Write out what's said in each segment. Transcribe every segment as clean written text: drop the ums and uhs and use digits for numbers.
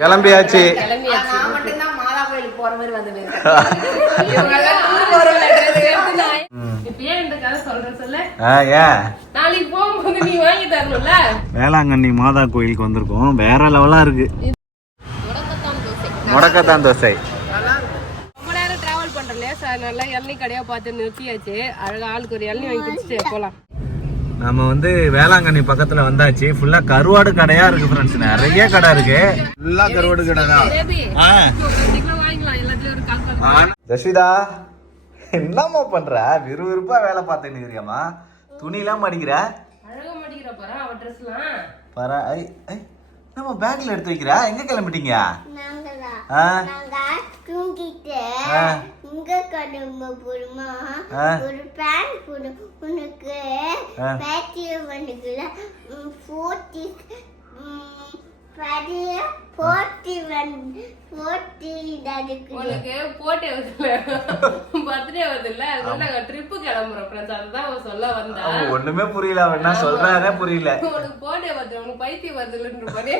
கிளம்பியாச்சு. நான் மட்டும் தான் மாதா கோயிலுக்கு போற மாதிரி வந்து வேளாங்கண்ணி மாதா கோயிலுக்கு வந்திருக்கோம். வேற லெவலா இருக்கு. முடக்கத்தான் தோசை. ரொம்ப நேரம் டிராவல் பண்றலையா சார், நல்லா இளநீ கடையா பார்த்து நிறுத்தியாச்சு. அழகா ஆளுக்கு ஒரு இளநீ வாங்கி குடிச்சிட்டு போலாம். நம்ம வந்து வேளாங்கண்ணி பக்கத்துல வந்தாச்சு. ஃபுல்லா கருவாடு கடையா இருக்கு ஃப்ரெண்ட்ஸ். நிறைய கடை இருக்கு. ஃபுல்லா கருவாடு கடை தான். ஜஸ்விதா என்னம்மா பண்ற? விறுவிறுப்பா வேலை பார்த்துன்னு இருக்கிறியாமா? துணி எல்லாம் மடிக்கிற? அழகா மடிக்கிற பாரு அவ ட்ரெஸ்லாம். பாரு. ஐ ஐ நம்ம பேக்ல எடுத்து வைக்கிறா. எங்க கிளம்பிட்டீங்க? நாங்க தூங்கிட்டு இங்க கடம்ப போறோமா, ஒரு பேன் போடு உனக்கு பேட்டிய வந்துக்குல 40 உனக்கு போட்டே வருதுல, பர்த்டே வருதுல்ல, அதனால ட்ரிப்பு கிளம்புறோம் ஃப்ரெண்ட்ஸ். அதுதான் சொல்ல வந்தா. ஒண்ணுமே புரியல. அவன் என்ன சொல்றானே புரியல. உனக்கு போட்டே வருது, உனக்கு பைத்தியம் வருதுலன்ற மாதிரி.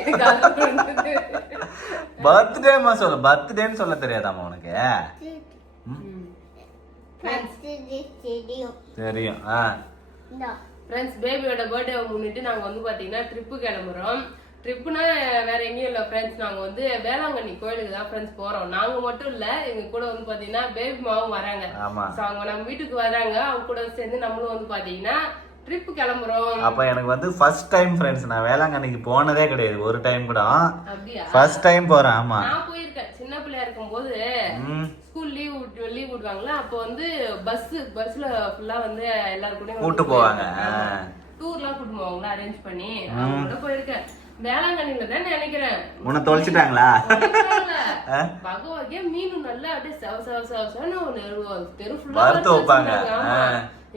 பர்த்டேமா சொல்ல, பர்த்டேன்னு சொல்ல தெரியாதாமா உனக்கு? தெரியும். ஃப்ரெண்ட்ஸ் பேபியோட பர்த்டே முன்னிட்டு நாங்க வந்து பாத்தீங்கன்னா ட்ரிப்பு கிளம்புறோம். ட்ரிப்புனா வேற எங்கேயும் இல்லை ஃப்ரெண்ட்ஸ். நாங்க வந்து வேளாங்கண்ணி கோயிலுக்கு தான் ஃப்ரெண்ட்ஸ் போறோம். நாங்க மட்டும் இல்ல, எங்க கூட வந்து பாத்தீங்கன்னா பேபி மாவும் வராங்க. அவங்க நம்ம வீட்டுக்கு வராங்க. அவங்க கூட சேர்ந்து நம்மளும் வந்து பாத்தீங்கன்னா ட்ரிப்பு கிளம்புறோம். அப்ப எனக்கு வந்து ஃபர்ஸ்ட் டைம் ஃப்ரெண்ட்ஸ். நான் வேளாங்கண்ணிக்கு போனதே கிடையாது ஒரு டைம் கூட. ஃபர்ஸ்ட் டைம் போறேன். ஆமா, நான் போயிருக்கேன் சின்ன பிள்ளையா இருக்கும்போது. ஸ்கூல் லீவ் விடுவாங்களா, அப்போ வந்து பஸ்ல ஃபுல்லா வந்து எல்லாரும் கூட கூட்டு போவாங்க. டூர்லாம் கூட்டு போவாங்களா அரேஞ்ச் பண்ணி. அவங்க போயிருக்கேன். வேளாங்கண்ணில தான் நினைக்கிறேன். உன்னை தொலைச்சிட்டாங்களா? பகவதியா மீன் நல்லா அப்படியே தெரு வறுத்து வைப்பாங்க.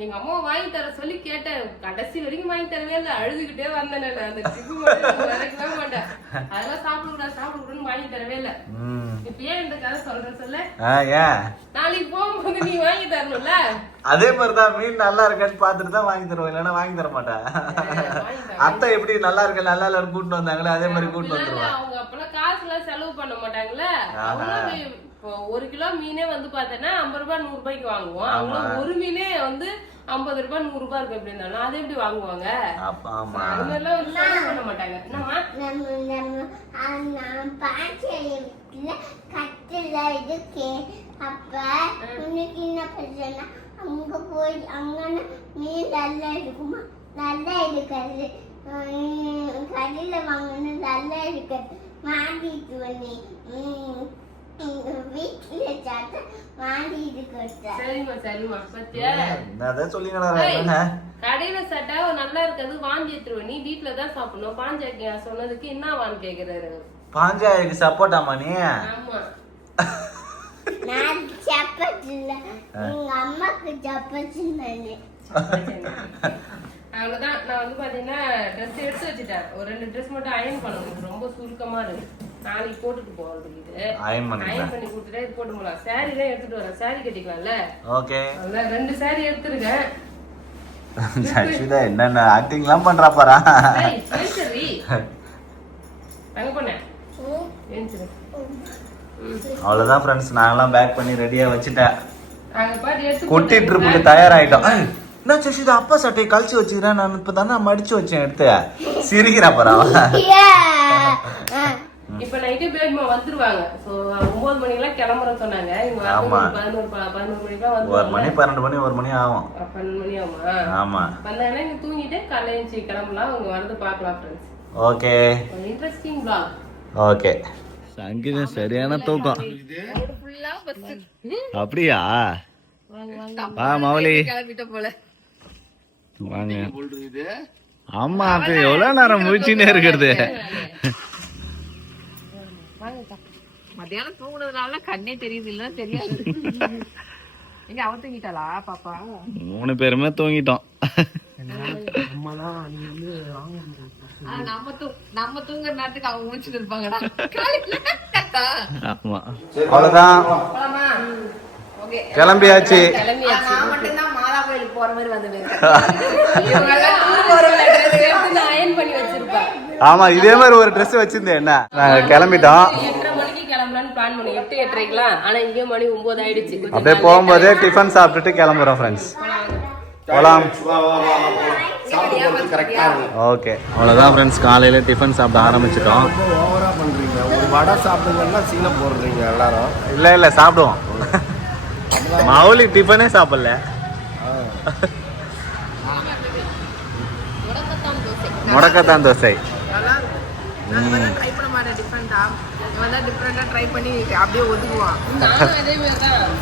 எங்க அம்மா வாங்கி தர சொல்லி கேட்டேன். கடைசி வரைக்கும் வாங்கி தரவே இல்லை. அழுதுகிட்டே வந்தேன். அந்த வரைக்கவே மாட்டேன். அதெல்லாம் சாப்பிடக்கூடாதுன்னு வாங்கி தரவே இல்லை. இப்ப ஏன் இந்த கதை சொல்றேன் சொல்ல, நாளைக்கு போகும்போது நீ வாங்கி தரணும்ல. அதே மாதிரிதான் மீன் நல்லா இருக்கான்னு பாத்துட்டு தான் வாங்கி தருவோம். இல்லன்னா வாங்கி தர மாட்டேன். அத்தை எப்படி நல்லா இருக்கு நல்லா இல்லன்னு கூட்டு வந்தாங்களே அதே மாதிரி கூட்டு வந்துருவாங்க. அவங்க அப்பெல்லாம் காசு எல்லாம் செலவு பண்ண மாட்டாங்களே. ஒரு கிலோ மீனே வந்து பாத்தேன்னா 50 ரூபாய் 100 ரூபாய்க்கு வாங்குவோம். அவங்க ஒரு மீனே வந்து 50 ரூபாய் 100 ரூபாய் இருக்கு. எப்படி இருந்தாலும் அதை எப்படி வாங்குவாங்க? பண்ண மாட்டாங்க. அப்ப உனக்கு என்ன பிரச்சனை? அங்க போய் அங்க மீன் நல்லா இருக்குமா? நல்லா இருக்காது. கடையில வாங்கணும் நல்லா இருக்காது. மாட்டிட்டு வந்து வீட்டுல சாப்பிட்டு மாட்டிட்டு கொடுத்தேன். சரிமா பத்தியா கடையில சாப்பிட்டா நல்லா இருக்காது. வாங்கி எடுத்துருவேன். நீ வீட்டுலதான் சாப்பிடணும். பாஞ்சாக்கு சொன்னதுக்கு என்ன வான்னு கேக்குறாரு. பாஞ்சாக்கு சப்போட்டாமா நீ? ஆமா, நான் சப்பாத்தி இல்ல, எங்க அம்மாக்கு சப்பாத்தி நானே. அவ்வளவுதான். நான் வந்து பாத்தீங்கன்னா ட்ரெஸ் எடுத்து வச்சுட்டேன். ஒரு 2 ட்ரெஸ் மட்டும் அயன் பண்ணணும். ரொம்ப சுருக்கமா இருக்கு. நாளைக்கு போட்டுட்டு போறது. இது அயன் பண்ணி கொடுத்துட்டே இது போட்டு போலாம். சாரி தான் எடுத்துட்டு வரேன். சாரி கட்டிக்கலாம்ல? ஓகே. அதான் 2 சாரி எடுத்துருக்கேன். சச்சிதா என்னென்ன ஆக்டிங்லாம் பண்றா பாரா. சரி அங்க போனேன். அவ்வளவுதான் ஃப்ரெண்ட்ஸ். நாங்கெல்லாம் பேக் பண்ணி ரெடியா வச்சுட்டேன். குட்டி ட்ரிப்புக்கு தயாராயிட்டோம். என்ன சசிதா அப்பா சட்டையை கழிச்சு வச்சுக்கிறேன். நான் இப்பதானே மடிச்சு வச்சேன் எடுத்து. சிரிக்கிறா பாரா. இப்ப நைட்டு பேபிமா வந்துருவாங்க. சோ 9 மணிக்கெல்லாம் கிளம்புறேன்னு சொன்னாங்க. இவங்க 11 மணிக்கெல்லாம் வந்து 1 மணி 12 மணி 1 மணி ஆகும். 12 மணி ஆகுமா? ஆமா. வந்தாங்கன்னா நீ தூங்கிட்டு காலையில எழுந்து கிளம்பலாம். அவங்க வரது பார்க்கலாம் friends. Okay. Interesting vlog. Okay. சங்கீதம் சரியான தூக்கம். அப்படியா? வா மௌலி. கிளம்பிட்ட போல. வாங்க. ஆமா அப்ப எவ்வளவு நேரம் முழிச்சுனே இருக்கிறது. மத்தியானம் தூங்குனதுனால கண்ணே தெரியுது இல்ல தெரியாது. எங்க அவ தூங்கிட்டாளா பாப்பா? 3 பேருமே தூங்கிட்டோம். நம்ம தூங்குற நேரத்துக்கு அவங்க முடிச்சுட்டு இருப்பாங்கடா. ஆமா அவ்வளவுதான். கிளம்பியாச்சு. நான் மட்டும் தான் மாதா கோயிலுக்கு போற மாதிரி வந்து அயன் பண்ணி வச்சிருப்பேன். ஆமா இதே மாதிரி ஒரு ட்ரெஸ் வச்சிருந்தேன் என்ன நாங்க கிளம்பிட்டோம் 8:30 மணிக்கு கிளம்பலாம்னு பிளான் பண்ணி 8:30க்குலாம் ஆனா இங்கே மணி 9 ஆயிடுச்சு அப்படியே போகும்போதே டிஃபன் சாப்பிட்டுட்டு கிளம்புறோம் ஃப்ரெண்ட்ஸ் போலாம் ஓகே அவ்வளோதான் ஃப்ரெண்ட்ஸ் காலையில டிஃபன் சாப்பிட ஆரம்பிச்சிட்டோம் ஓவரா பண்றீங்க ஒரு வடை சாப்பிடுங்கன்னா சீனை போடுறீங்க எல்லாரும் இல்ல சாப்பிடுவோம் மௌலி டிஃபனே சாப்பிடல முடக்கத்தான் தோசை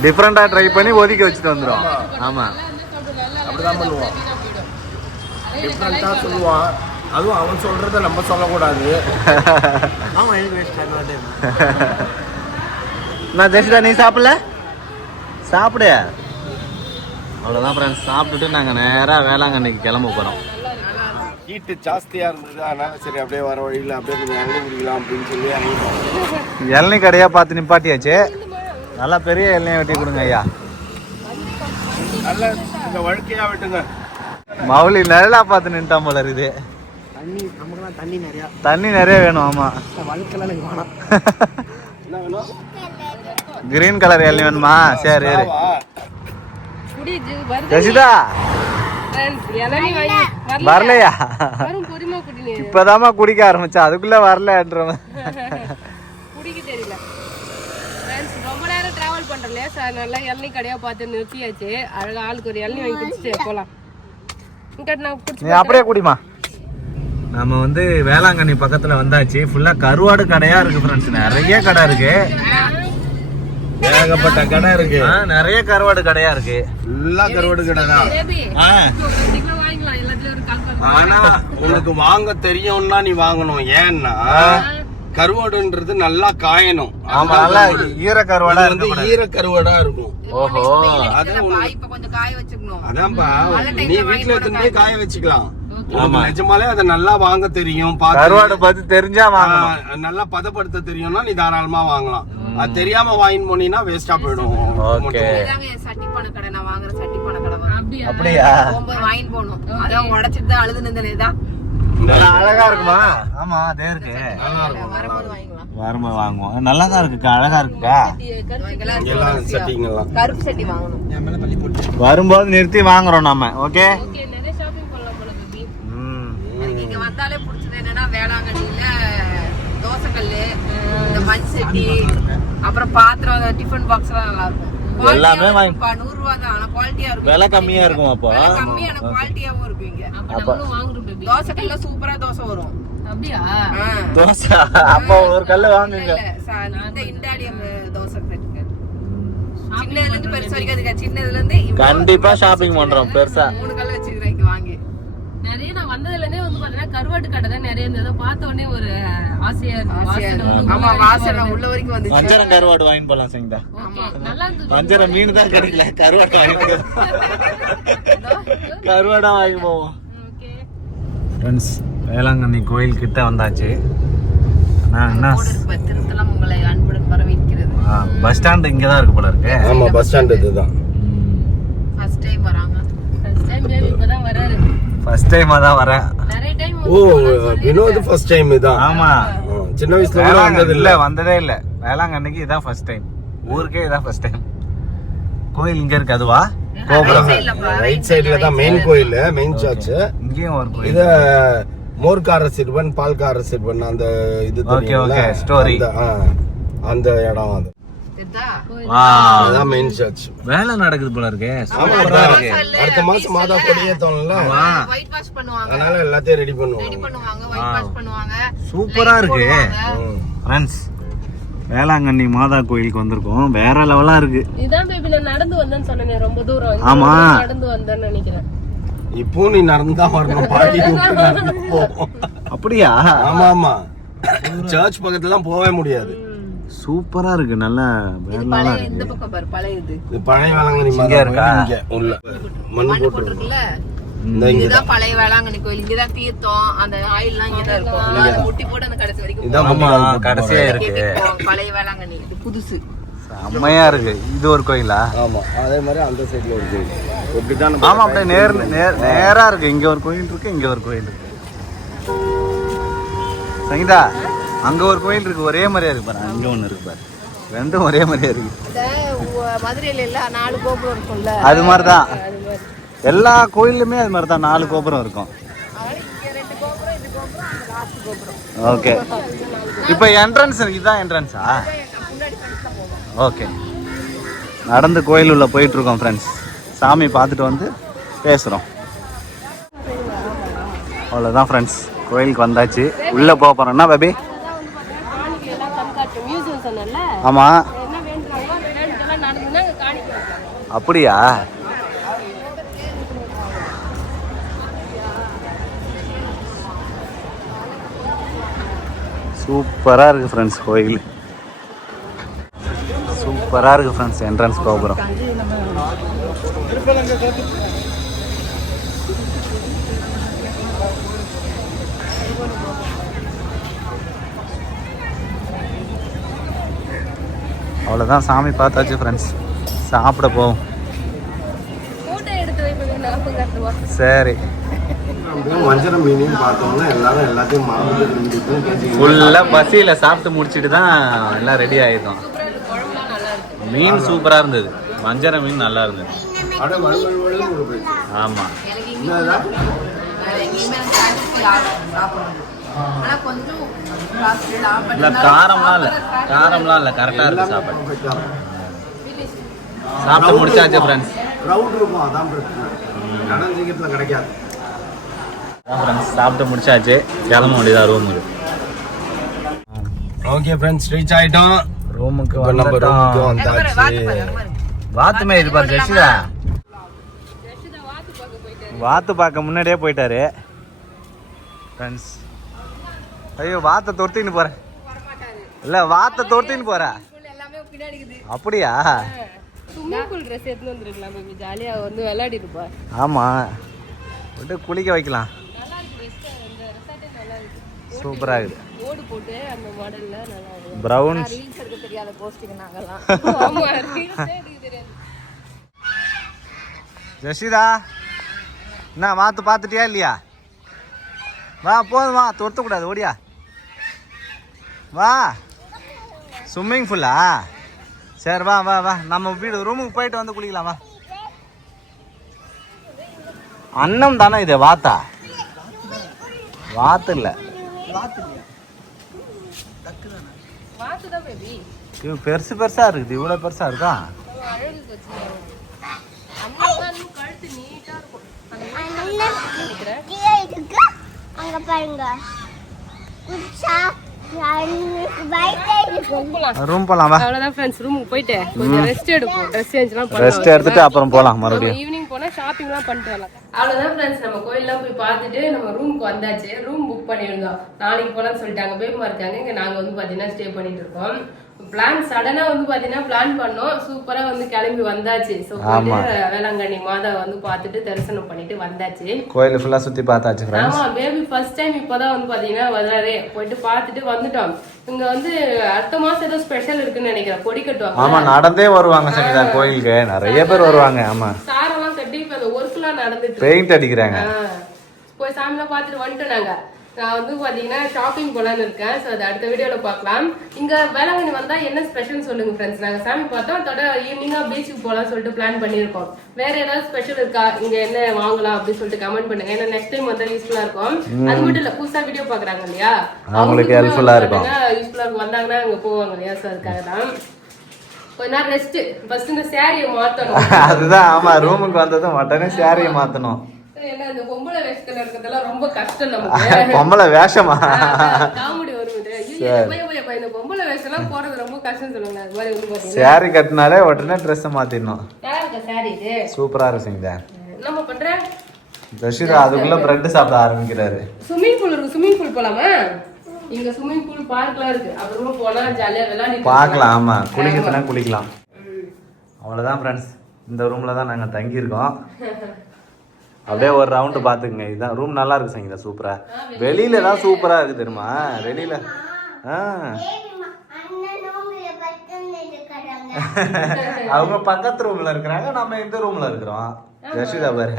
டிஃப்ரெண்டா ட்ரை பண்ணி ஒதுக்கி வச்சுட்டு வந்துடும் ஆமா அப்படிதான் பண்ணுவோம் டிஃப்ரெண்டா சொல்லுவான் அதுவும் அவன் சொல்றத நம்ம சொல்லக்கூடாது நான் ஜெசிதா நீ சாப்பிடல சாப்பிடு அவ்வளோதான் ஃப்ரெண்ட்ஸ் சாப்பிட்டுட்டு நாங்கள் நேராக வேளாங்கண்ணிக்கு கிளம்ப போகிறோம் ஹீட்டு ஜாஸ்தியா இருந்தது அதனால சரி அப்படியே வர வழியில் அப்படியே கொஞ்சம் இளநீ குடிக்கலாம் அப்படின்னு சொல்லி இறங்கிட்டோம் இளநீ கடையாக பார்த்து நிப்பாட்டியாச்சு நல்லா பெரிய இளநியை வெட்டி கொடுங்க ஐயா நல்ல இந்த வழுக்கையா விட்டுங்க மௌலி நல்லா பார்த்து நின்ட்டான் போல இருக்குது தண்ணி நிறைய வேணும் ஆமா என்ன வேணும் கிரீன் கலர் இளநீ வேணுமா சரி ஜெசிதா வரலையா இப்பதாமா குடிக்க ஆரம்பிச்சா அதுக்குள்ள வரலன்ற குடிக்க தெரியல ரொம்ப நேரம் டிராவல் பண்றல நல்லா இளநீ கடையா பார்த்து நிறுத்தியாச்சு அழகா ஆளுக்கு ஒரு இளநீ வாங்கி குடிச்சிட்டு போலாம் நீ அப்படியே குடிமா நம்ம வந்து வேளாங்கண்ணி பக்கத்துல வந்தாச்சு ஃபுல்லா கருவாடு கடையா இருக்கு ஃப்ரெண்ட்ஸ் நிறைய கடை இருக்கு ஏகப்பட்ட கடை இருக்கு நிறைய கருவாடு கடையா இருக்கு ஃபுல்லா கருவாடு கடை தான் ஆனா உனக்கு வாங்க தெரியும்னா நீ வாங்கணும் ஏன்னா கருவாடுன்றது நல்லா காயணும் ஆமா நல்லா ஈர கருவாடா வந்து ஈர கருவாடா இருக்கும் ஓஹோ அதான்ப்பா நீ வீட்டுல எடுத்துட்டு போய் காய வச்சுக்கலாம் நிஜமாலே அதை நல்லா வாங்க தெரியும் கருவாடு பத்தி தெரிஞ்சா வாங்கணும் நல்லா பதப்படுத்த தெரியும்னா நீ தாராளமா வாங்கலாம் அது தெரியாம வாங்கிட்டு போனீங்கன்னா வேஸ்டா போயிடும் அப்படியா அழகா இருக்குமா ஆமா அதே இருக்கு வரும்போது வாங்குவோம் நல்லா தான் இருக்குக்கா அழகா இருக்குக்கா வரும்போது நிறுத்தி வாங்குறோம் நம்ம ஓகே வந்தாலே பிடிச்சது என்னன்னா வேளாங்கண்ணியில தோசைக்கல்லு இந்த மண் சட்டி அப்புறம் பாத்திரம் டிஃபன் பாக்ஸ் எல்லாம் நல்லா இருக்கும் எல்லாமே 100 ரூபாய் தான் ஆனா குவாலிட்டியா இருக்கும் விலை கம்மியா இருக்கும் அப்போ கம்மியான குவாலிட்டியாவும் இருக்கும் இங்க தோசைக்கல்ல சூப்பரா தோசை வரும் அப்படியா தோசை அப்போ ஒரு கல்லு வாங்குங்க இந்த இண்டாலியம் தோசை சின்னதுல இருந்து பெருசா வரைக்கும் சின்னதுல இருந்து கண்டிப்பா ஷாப்பிங் பண்றோம் பெருசா 3 கல்லு வச்சிருக்கேன் வாங்கி நிறைய நான் வந்ததுல இருந்தே வந்து பாத்தீங்கன்னா கருவாட்டு கடை தான் நிறைய இருந்தது பார்த்த உடனே ஒரு ஆசையா இருக்கு ஆமா வாசனை உள்ள வரைக்கும் வந்து வஞ்சரம் கருவாடு வாங்கி போலாம் சங்கடா நல்லா இருந்துச்சு வஞ்சரம் மீன் தான் கிடைக்கல கருவாடு வாங்கி கருவாடா வாங்கி போவோம் ஃப்ரெண்ட்ஸ் வேளாங்கண்ணி கோயில் கிட்ட வந்தாச்சு திருத்தலம் உங்களை அன்புடன் வரவேற்கிறது பஸ் ஸ்டாண்ட் இங்க தான் இருக்கு போல இருக்கு ஆமா பஸ் ஸ்டாண்ட் இதுதான் ஃபர்ஸ்ட் டைம் வராங்க ஃபர்ஸ்ட் டைம் பேபி இப்பதான் வராரு ஃபர்ஸ்ட் டைமா தான் வரேன் நிறைய டைம் ஓ வினோத் ஃபர்ஸ்ட் டைம் இதான் ஆமா சின்ன வயசுல கூட வந்தது இல்ல வந்ததே இல்ல வேளாங்கண்ணிக்கு இதான் ஃபர்ஸ்ட் டைம் ஊருக்கே இதான் ஃபர்ஸ்ட் டைம் கோயில் இங்க இருக்கு அதுவா கோபுரம் ரைட் சைடுல தான் மெயின் கோயில் மெயின் சர்ச் இங்கேயும் ஒரு கோயில் இத மோர்கார சிறுவன் பால்கார சிறுவன் அந்த இது ஓகே ஓகே ஸ்டோரி அந்த இடம் அது அதான் மெயின் சர்ச் வேலை நடக்குது போல இருக்கு சூப்பரா இருக்கு அடுத்த மாசம் மாதா கொடியேத்தோம்ல ஒயிட் வாஷ் பண்ணுவாங்க அதனால எல்லாத்தையும் ரெடி பண்ணுவாங்க ஒயிட் வாஷ் பண்ணுவாங்க சூப்பரா இருக்கு ஃப்ரெண்ட்ஸ் வேளாங்கண்ணி மாதா கோயிலுக்கு வந்திருக்கோம் வேற லெவலா இருக்கு இதான் பேபி நான் நடந்து வந்தேன்னு சொன்னேனே ரொம்ப தூரம் ஆமா நடந்து வந்தேன்னு நினைக்கிறேன் இப்போ நீ நடந்தா வரணும் பாட்டி அப்படியா ஆமா ஆமா சர்ச் பக்கத்துல போகவே முடியாது சூப்பரா இருக்கு நல்லா வேளாங்கண்ணி இருக்கு இந்த பக்கம் பாரு பழைய இது பழைய வேளாங்கண்ணி இங்க இருக்கா இங்க உள்ள மண் போட்டுருக்குல்ல இதுதான் பழைய வேளாங்கண்ணி கோயில் இங்கதான் தீர்த்தம் அந்த ஆயில் எல்லாம் இங்கதான் இருக்கும் முட்டி போட்டு அந்த கடைசி வரைக்கும் கடைசியா இருக்கு பழைய வேளாங்கண்ணி இது புதுசு செம்மையா இருக்கு இது ஒரு கோயிலா ஆமா அதே மாதிரி அந்த சைடுல ஒரு கோயில் இப்படிதான் ஆமா அப்படியே நேரா இருக்கு இங்க ஒரு கோயில் இருக்கு இங்க ஒரு கோயில் இருக்கு சங்கீதா அங்க ஒரு கோயில் இருக்கு ஒரே மாதிரியா இருக்கு பாரு, அங்க ஒண்ணு இருக்கு பாரு, ரெண்டும் ஒரே மாதிரியா இருக்கு. மதுரையில இல்ல 4 கோபுரம் இருக்கும்ல, அது மாதிரிதான் எல்லா கோயிலுமே அது மாதிரி தான் 4 கோபுரம் இருக்கும். ஓகே, இப்போ என்ட்ரன்ஸ் இதுதான் என்ட்ரன்ஸா? ஓகே, நடந்து கோயில் உள்ள போயிட்டு இருக்கோம் ஃப்ரெண்ட்ஸ். சாமி பார்த்துட்டு வந்து பேசுகிறோம். அவ்வளோதான் ஃப்ரெண்ட்ஸ், கோயிலுக்கு வந்தாச்சு. உள்ளே போக போகிறோம்னா பேபி? ஆமாம். அப்படியா? சூப்பராக இருக்குது ஃப்ரெண்ட்ஸ் கோயில், சூப்பராக இருக்குது ஃப்ரெண்ட்ஸ் என்ட்ரன்ஸ் கோபுரம். அவ்வளோதான், சாமி பார்த்தாச்சு ஃப்ரெண்ட்ஸ், சாப்பிட போவோம். சரி, வஞ்சரம் மீனையும் பார்த்தோம்னா எல்லாரும் எல்லாத்தையும் மறந்துட்டு ஃபுல்லாக பசியில் சாப்பிட்டு முடிச்சுட்டு தான் எல்லாம் ரெடி ஆகிடும். மீன் சூப்பராக இருந்தது, வஞ்சர மீன் நல்லா இருந்தது. ஆமாம், இல்லை காரம்லாம் இல்லை, கரெக்டாக இருக்குது சாப்பாடு. சாப்பிட்டு முடிச்சாச்சு ஃப்ரெண்ட்ஸ். கிடைக்காது. சாப்பிட்டு முடிச்சாச்சு, கிளம்ப வேண்டியதான் ரூமுக்கு. ஓகே ஃப்ரெண்ட்ஸ், ரீச் ஆயிட்டோம் ரூமுக்கு. நம்ம ரூமுக்கு வந்தாச்சு. வாத்துமே இது பாரு, ஜெஷிதா வாத்து பார்க்க முன்னாடியே போயிட்டாரு ஃப்ரெண்ட்ஸ். ஐயோ, வாத்தை தொட்டின்னு போறேன். இல்ல, வாத்தை தொட்டின்னு போற. அப்படியா? ஜாலியா வந்து விளையாடிட்டு போ. ஆமா, விட்டு குளிக்க வைக்கலாம். சூப்பரா இருக்குது. ஓடு போட்டு அந்த மாடல்ல நல்லா இருக்கு. பிரவுன் ரீல்ஸ் எடுக்க தெரியாத போஸ்டிங் நாங்கலாம். ஆமா, ரீல்ஸ் எடுக்க தெரியாது. ஜெஷிதா, என்ன வாத்து பார்த்துட்டியா இல்லையா? வா, போதும் வா, தொடுத்தக்கூடாது, ஓடியா வா. ஸ்விம்மிங் ஃபுல்லா? சரி வா வா வா, நம்ம வீடு ரூமுக்கு போயிட்டு வந்து குளிக்கலாம் வா. அன்னம் தானே இது, வாத்தா? வாத்து இல்லை, இது பெருசு பெருசா இருக்குது. இவ்வளோ பெருசா இருக்கா? அங்க பாருங்க, ரூம் போலாம் வா. அவ்வளவுதான் ஃப்ரெண்ட்ஸ், ரூமுக்கு போயிட்டு கொஞ்சம் ரெஸ்ட் எடுப்போம். ட்ரெஸ் சேஞ்ச்லாம் பண்ணலாம். ரெஸ்ட் எடுத்துட்டு அப்புறம் போலாம் மறுபடியும். ஈவினிங் போனா ஷாப்பிங்லாம் பண்ணிட்டு வரலாம். அவ்வளவுதான் ஃப்ரெண்ட்ஸ், நம்ம கோயில்லாம் போய் பார்த்துட்டு நம்ம ரூமுக்கு வந்தாச்சு. ரூம் புக் பண்ணியிருந்தோம், நாளைக்கு போலாம்னு சொல்லிட்டாங்க. பேபிமா இருக்காங்க இங்க. நாங்க வந்து பாத்தீங்கன்னா ஸ்டே பண்ணிட்டு இருக்கோம். பிளான் சடனா வந்து பாத்தீங்கன்னா பிளான் பண்ணோம். சூப்பரா வந்து கிளம்பி வந்தாச்சு. ஸோ வேளாங்கண்ணி மாதா வந்து பார்த்துட்டு தரிசனம் பண்ணிட்டு வந்தாச்சு. கோயில் ஃபுல்லா சுத்தி பார்த்தாச்சு ஃப்ரெண்ட்ஸ். ஆமா, பேபி ஃபர்ஸ்ட் டைம் இப்பதான் வந்து பாத்தீங்கன்னா வராரு. போயிட்டு பார்த்துட்டு வந்துட்டோம். இங்க வந்து அடுத்த மாசம் ஏதோ ஸ்பெஷல் இருக்குன்னு நினைக்கிறேன், கொடி கட்டுவாங்க. ஆமா, நடந்தே வருவாங்க சங்கீதா கோயிலுக்கு, நிறைய பேர் வருவாங்க. ஆமா, சாரெல்லாம் கட்டி இப்ப அந்த ஒர்க் எல்லாம் நடந்துட்டு பெயிண்ட் அடிக்கிறாங்க. போய் சாமிலாம் பார்த்துட்டு வந்துட்டோம். நாங்க நான் வந்து பாத்தீங்கன்னா ஷாப்பிங் போலான்னு இருக்கேன். ஸோ அது அடுத்த வீடியோல பார்க்கலாம். இங்க வேளாங்கண்ணி வந்தா என்ன ஸ்பெஷல் சொல்லுங்க ஃப்ரெண்ட்ஸ். நாங்க சாமி பார்த்தோம், அதோட ஈவினிங்கா பீச்சுக்கு போலாம் சொல்லிட்டு பிளான் பண்ணிருக்கோம். வேற ஏதாவது ஸ்பெஷல் இருக்கா, இங்க என்ன வாங்கலாம் அப்படின்னு சொல்லிட்டு கமெண்ட் பண்ணுங்க. ஏன்னா நெக்ஸ்ட் டைம் வந்தா யூஸ்ஃபுல்லா இருக்கும். அது மட்டும் இல்ல, புதுசா வீடியோ பாக்குறாங்க இல்லையா, அவங்களுக்கு ஹெல்ப்ஃபுல்லா இருக்கும். யூஸ்ஃபுல்லா இருக்கும். வந்தாங்கன்னா அங்க போவாங்க இல்லையா, ஸோ அதுக்காக தான் கொஞ்ச நேரம் ரெஸ்ட். ஃபர்ஸ்ட் இந்த சாரியை மாத்தணும். அதுதான், ஆமா, ரூமுக்கு வந்ததும் உடனே சாரியை மாத்தணும். ஏன்னா இந்த பொம்பளை வேஷத்துல இருக்கிறதெல்லாம் ரொம்ப கஷ்டம் நமக்கு. பொம்பளை வேஷமா? காமெடி வருது. இந்த பொம்பளை வேஷம் எல்லாம் போறது ரொம்ப கஷ்டம் சொல்லுங்க. அது மாதிரி வந்து பாத்தீங்கன்னா சாரி கட்டினாலே உடனே ட்ரெஸ் மாத்திடணும். நல்லா இருக்க சாரி இது, சூப்பரா இருக்குங்க. நம்ம பண்ற ஜஷிதா அதுக்குள்ள பிரெட் சாப்பிட ஆரம்பிக்கிறாரு. ஸ்விம்மிங் பூல் இருக்கு, ஸ்விம்மிங் பூல் போலாமா? இங்க ஸ்விம்மிங் பூல் பார்க்லாம் இருக்கு. அப்புறமா போனா ஜாலியா விளையாடி பார்க்கலாம். ஆமா, குளிக்கிறதுனா குளிக்கலாம். அவ்வளவுதான் ஃப்ரெண்ட்ஸ், இந்த ரூம்ல தான் நாங்க தங்கி இருக்கோம். அப்படியே ஒரு ரவுண்டு பாத்துக்கங்க. இதுதான் ரூம், நல்லா இருக்கு சங்கீதா, சூப்பரா. வெளியில தான் சூப்பரா இருக்கு தெரியுமா, வெளியில. அவங்க பக்கத்து ரூம்ல இருக்கிறாங்க, நம்ம இந்த ரூம்ல இருக்கிறோம். ஜஷிதா பாரு.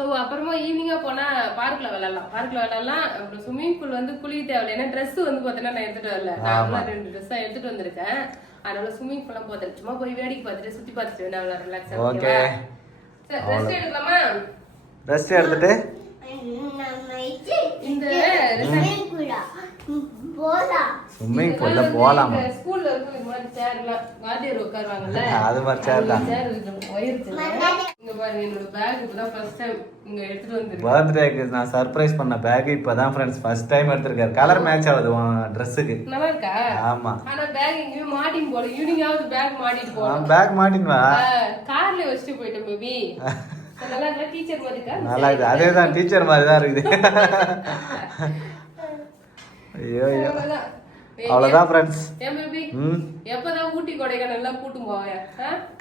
ஸோ அப்புறமா ஈவினிங்கா போனா பார்க்ல விளையாடலாம். அப்புறம் ஸ்விம்மிங் பூல் வந்து குளிக்க தேவையில்லை. ஏன்னா ட்ரெஸ் வந்து பார்த்தீங்கன்னா நான் எடுத்துட்டு வரல. நான் 2 ட்ரெஸ் தான் எடுத்துட்டு வந்திருக்கேன். அதனால ஸ்விம்மிங் பூல்லாம் போதும். சும்மா போய் வேடிக்கை பார்த்துட்டு சுத்தி பார்த்துட்டு வேணா ரிலாக்ஸ். ஓகே, சரி ரெஸ்ட் எடுக்கலாமா? ரெஸ்ட் எடுத்துட்டு இந்த ஸ்விம்மிங் பூல்ல போலாமா? ஸ்கூல்ல இருக்கு இந்த மாதிரி சேர்லாம் வாத்தியார் உட்காருவாங்கல்ல, அது மாதிரி சேர் தான். சேர் இருக்கு வயிறுச்சு. இங்க பாருங்க, என்னோட பேக் இப்பதான் ஃபர்ஸ்ட் டைம் இங்க எடுத்துட்டு வந்திருக்கேன். பர்த்டேக்கு நான் சர்ப்ரைஸ் பண்ண பேக் இப்பதான் ஃப்ரெண்ட்ஸ் ஃபர்ஸ்ட் டைம் எடுத்திருக்காரு. கலர் மேட்ச் ஆகுது உன் ட்ரெஸ்ஸுக்கு. நல்லா இருக்கா? ஆமா. ஆனா பேக் எங்கேயுமே மாட்டின்னு போல. ஈவினிங்காவது பேக் மாட்டிட்டு போலாம். பேக் மாட்டின்வா? கார்ல வச்சுட்டு போயிட்டேன் பேபி. நல்லா இருக்கா? டீச்சர் மாதிரி இருக்கா? நல்லா இருக்குது. அதேதான், டீச்சர் மாதிரி தான் இருக்குது. ஐயோ ஐயோ, அவ்வளவுதான் ஃப்ரெண்ட்ஸ். ஏன் பேபி எப்பதான் ஊட்டி கொடைக்கானல் எல்லாம் கூட்டும் போவேன்?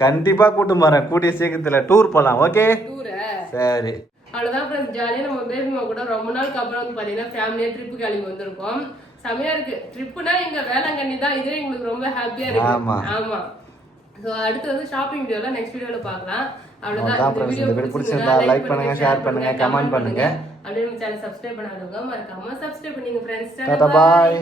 கண்டிப்பா கூட்டும் போறேன். கூட்டிய சீக்கிரத்துல டூர் போலாம். Okay, tour. சரி. அவ்வளவுதான் ஃப்ரெண்ட்ஸ். ஜாலியா நம்ம பேபிமா கூட ரொம்ப நாளுக்கு அப்புறம் வந்து பாத்தீங்கன்னா ஃபேமிலியா ட்ரிப்பு கிளம்பி வந்திருக்கோம். செமையா இருக்கு. ட்ரிப்புனா எங்க வேளாங்கண்ணி தான். இதுவே எங்களுக்கு ரொம்ப ஹாப்பியா இருக்கு. ஆமா. ஸோ அடுத்து வந்து ஷாப்பிங் வீடியோலாம் நெக்ஸ்ட் வீடியோல பார்க்கலாம். அவ்வளவுதான். இந்த வீடியோ பிடிச்சிருந்தா லைக் பண்ணுங்க, ஷேர் பண்ணுங்க, கமெண்ட் பண்ணுங்க. அப்படியே நம்ம சேனல் சப்ஸ்கிரைப் பண்ணாதவங்க மறக்காம சப்ஸ்கிரைப் பண்ணுங்க ஃப்ரெண்ட்ஸ். டாடா, பாய்.